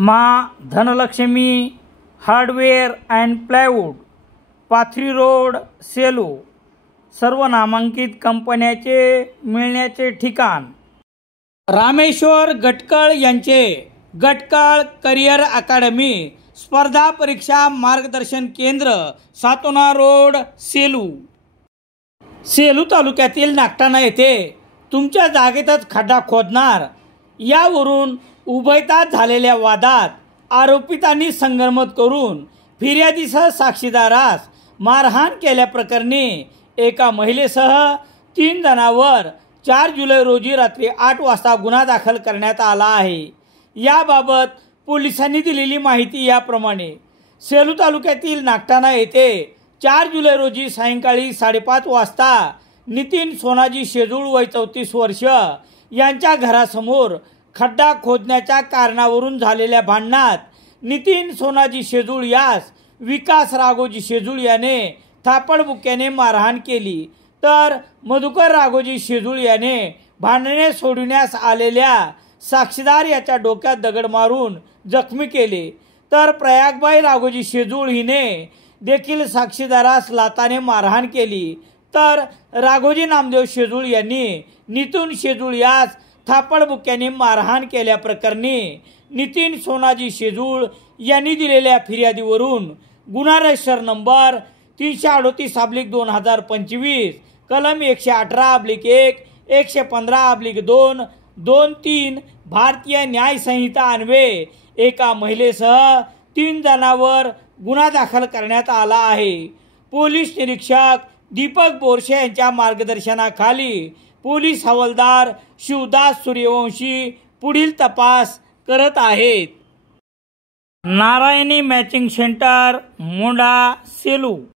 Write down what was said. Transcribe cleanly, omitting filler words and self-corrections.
माँ Dhanlaxmi hardware and plywood, Pathri road, Selu. सर्व नामांकित कंपन्याचे मिळण्याचे ठिकाण। रामेश्वर गटकळ यांचे गटकळ करिअर अकादमी स्पर्धा परीक्षा मार्गदर्शन केंद्र, सातोना रोड, सेलू। सेलू तालुक्यातील नागठाणा येथे तुमच्या जागेतच खड्डा खोदणार यावरून उभयतात झालेल्या वादात आरोपितांनी संगनमत करून फिर्यादीसह साक्षीदारास मारहाण केल्याप्रकरणी एका महिलेसह 3 जणांवर 4 जुलै रोजी रात्री 8 वाजता गुन्हा दाखल करण्यात आला आहे। याबाबत पोलिसांनी दिलेली माहिती याप्रमाणे। सेलू तालुक्यातील नागठाणा येथे 4 जुलै रोजी सायंकाळी 5:30 वाजता नितीन सोनाजी शेजूळ वय 34 वर्ष यांच्या घरासमोर खड्डा खोदण्याच्या कारणावरून झालेल्या भांडणात नितीन सोनाजी शेजूळ यास विकास राघोजी शेजूळ याने थापडबुक्याने मारहाण केली, तर मधुकर राघोजी शेजूळ याने भांडणे सोडविण्यास आलेल्या साक्षीदार याच्या डोक्यात दगड मारून जखमी केले, तर प्रयागबाई राघोजी शेजूळ हिने देखील साक्षीदारास लाताने मारहाण केली, तर राघोजी नामदेव शेजूळ यांनी नितीन शेजूळ यास थापडबुक्याने मारहाण केल्याप्रकरणी नितीन सोनाजी शेजूळ यांनी दिलेल्या फिर्यादीवरून गुन्हा रजिस्टर नंबर 338/2025 कलम 118/1 115/2 23 भारतीय न्याय संहिता अन्वये एका महिलेसह 3 जणांवर गुन्हा दाखल करण्यात आला आहे। पोलीस निरीक्षक दीपक बोरसे यांच्या मार्गदर्शनाखाली पोलीस हवालदार शिवदास सूर्यवंशी पुढील तपास करत आहेत। नारायणी मॅचिंग सेंटर, मोंढा, सेलू।